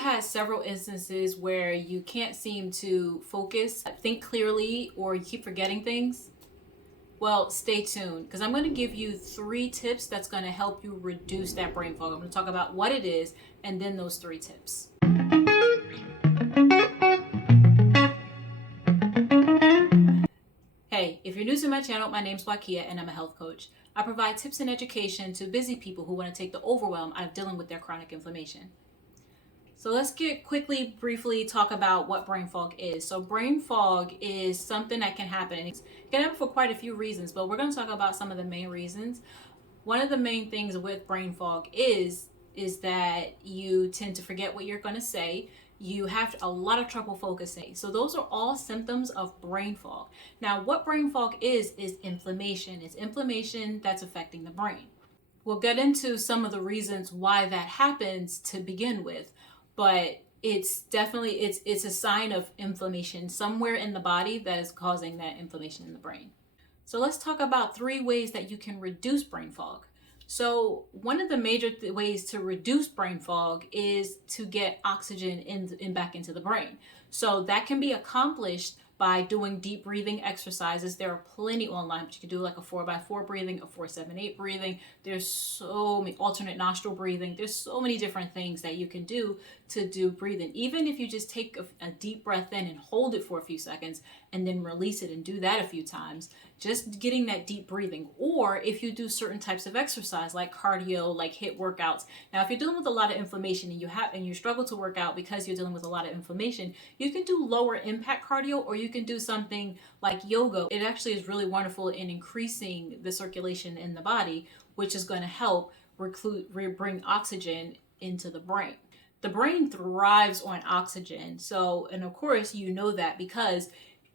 had several instances where you can't seem to focus, think clearly, or you keep forgetting things? Well, stay tuned because I'm going to give you 3 tips that's going to help you reduce that brain fog. I'm going to talk about what it is and then those 3 tips. Hey, if you're new to my channel, my name's Wakia and I'm a health coach. I provide tips and education to busy people who want to take the overwhelm out of dealing with their chronic inflammation. So let's briefly talk about what brain fog is. So brain fog is something that can happen. It can happen for quite a few reasons, but we're going to talk about some of the main reasons. One of the main things with brain fog is that you tend to forget what you're going to say. You have a lot of trouble focusing. So those are all symptoms of brain fog. Now, what brain fog is inflammation. It's inflammation that's affecting the brain. We'll get into some of the reasons why that happens to begin with. But it's definitely, it's a sign of inflammation somewhere in the body that is causing that inflammation in the brain. So let's talk about 3 ways that you can reduce brain fog. So one of the major ways to reduce brain fog is to get oxygen in back into the brain. So that can be accomplished by doing deep breathing exercises. There are plenty online, but you can do like a 4x4 breathing, a 4-7-8 breathing. There's so many alternate nostril breathing. There's so many different things that you can do to do breathing. Even if you just take a deep breath in and hold it for a few seconds and then release it and do that a few times, just getting that deep breathing. Or if you do certain types of exercise like cardio, like HIIT workouts. Now, if you're dealing with a lot of inflammation and you struggle to work out because you're dealing with a lot of inflammation, you can do lower impact cardio, or you can do something like yoga. It actually is really wonderful in increasing the circulation in the body, which is going to help bring oxygen into the brain. The brain thrives on oxygen. So, and of course, you know that because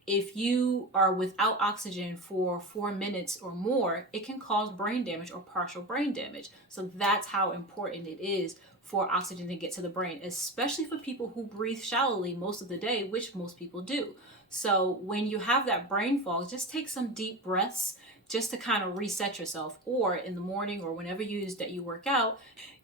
if you are without oxygen for 4 minutes or more, it can cause brain damage or partial brain damage. So that's how important it is for oxygen to get to the brain, especially for people who breathe shallowly most of the day, which most people do. So when you have that brain fog, just take some deep breaths just to kind of reset yourself. Or in the morning or whenever you work out,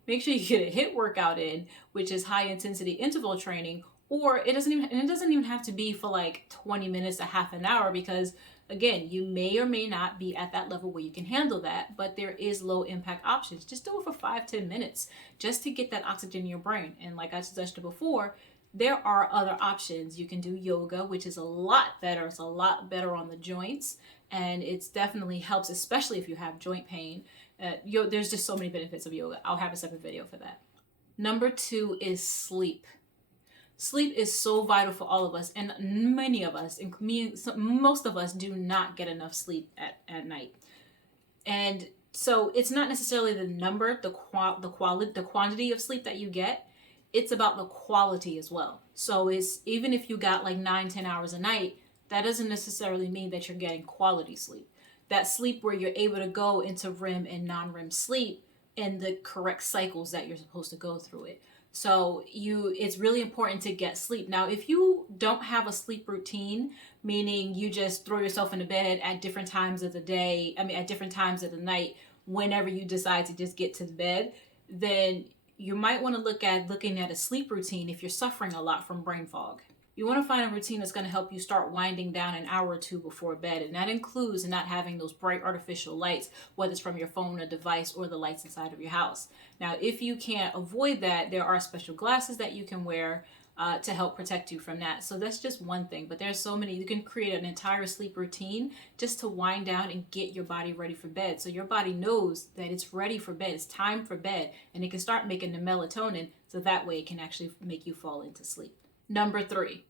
make sure you get a HIIT workout in, which is high intensity interval training. Or it doesn't even have to be for like 20 minutes, a half an hour, because again, you may or may not be at that level where you can handle that, but there is low impact options. Just do it for 5-10 minutes just to get that oxygen in your brain. And like I suggested before, there are other options. You can do yoga, which is a lot better. It's a lot better on the joints, and it's definitely helps, especially if you have joint pain. There's just so many benefits of yoga. I'll have a separate video for that. Number 2 is sleep. Sleep is so vital for all of us, and many of us, most of us, do not get enough sleep at night. And so it's not necessarily the number, the quantity of sleep that you get. It's about the quality as well. So it's even if you got like 9-10 hours a night, that doesn't necessarily mean that you're getting quality sleep. That sleep where you're able to go into REM and non-REM sleep in the correct cycles that you're supposed to go through it. So it's really important to get sleep. Now, if you don't have a sleep routine, meaning you just throw yourself into bed at different times of the day, at different times of the night, whenever you decide to just get to the bed, then you might want to looking at a sleep routine if you're suffering a lot from brain fog. You want to find a routine that's going to help you start winding down an hour or 2 before bed. And that includes not having those bright artificial lights, whether it's from your phone or device or the lights inside of your house. Now, if you can't avoid that, there are special glasses that you can wear to help protect you from that. So that's just one thing. But there's so many. You can create an entire sleep routine just to wind down and get your body ready for bed. So your body knows that it's ready for bed. It's time for bed. And it can start making the melatonin so that way it can actually make you fall into sleep. Number 3,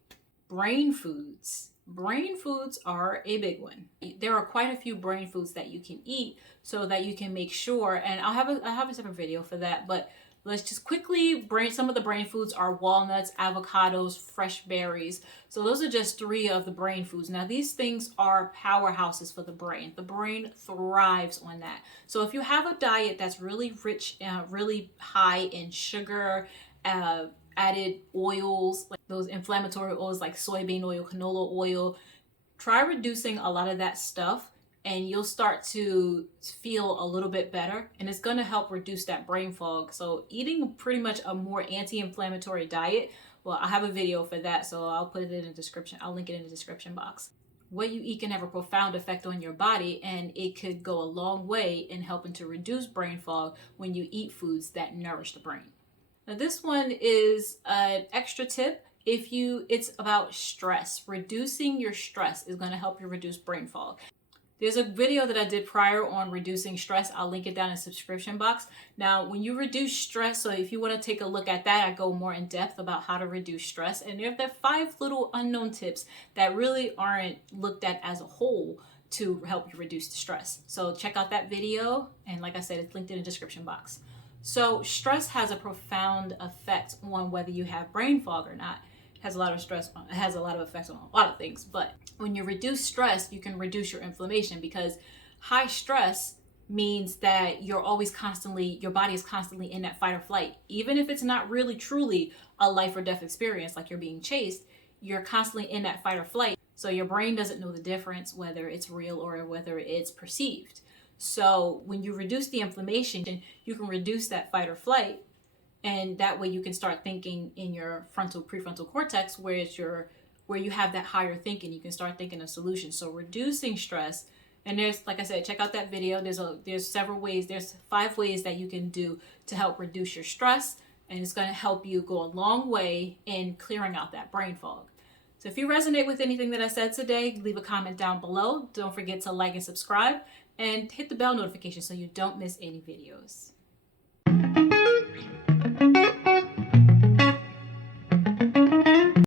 brain foods. Brain foods are a big one. There are quite a few brain foods that you can eat so that you can make sure, and I'll have a separate video for that, but let's just quickly some of the brain foods are walnuts, avocados, fresh berries. So those are just 3 of the brain foods. Now these things are powerhouses for the brain. The brain thrives on that. So if you have a diet that's really rich, really high in sugar, added oils, like those inflammatory oils like soybean oil, canola oil, try reducing a lot of that stuff and you'll start to feel a little bit better, and it's going to help reduce that brain fog. So eating pretty much a more anti-inflammatory diet, well, I have a video for that, so I'll put it in the description. I'll link it in the description box. What you eat can have a profound effect on your body, and it could go a long way in helping to reduce brain fog when you eat foods that nourish the brain. Now, this one is an extra tip. It's about stress. Reducing your stress is going to help you reduce brain fog. There's a video that I did prior on reducing stress. I'll link it down in the subscription box. Now, when you reduce stress, so if you want to take a look at that, I go more in depth about how to reduce stress. And there are 5 little unknown tips that really aren't looked at as a whole to help you reduce the stress. So check out that video. And like I said, it's linked in the description box. So stress has a profound effect on whether you have brain fog or not. It has a lot of effects on a lot of things, but when you reduce stress, you can reduce your inflammation, because high stress means that your body is constantly in that fight or flight. Even if it's not really truly a life or death experience, like you're being chased, you're constantly in that fight or flight. So your brain doesn't know the difference whether it's real or whether it's perceived. So when you reduce the inflammation, you can reduce that fight or flight. And that way you can start thinking in your prefrontal cortex, where you have that higher thinking. You can start thinking of solutions. So reducing stress, and like I said, check out that video. There's several ways. There's 5 ways that you can do to help reduce your stress, and it's going to help you go a long way in clearing out that brain fog. So if you resonate with anything that I said today, leave a comment down below. Don't forget to like and subscribe, and hit the bell notification so you don't miss any videos.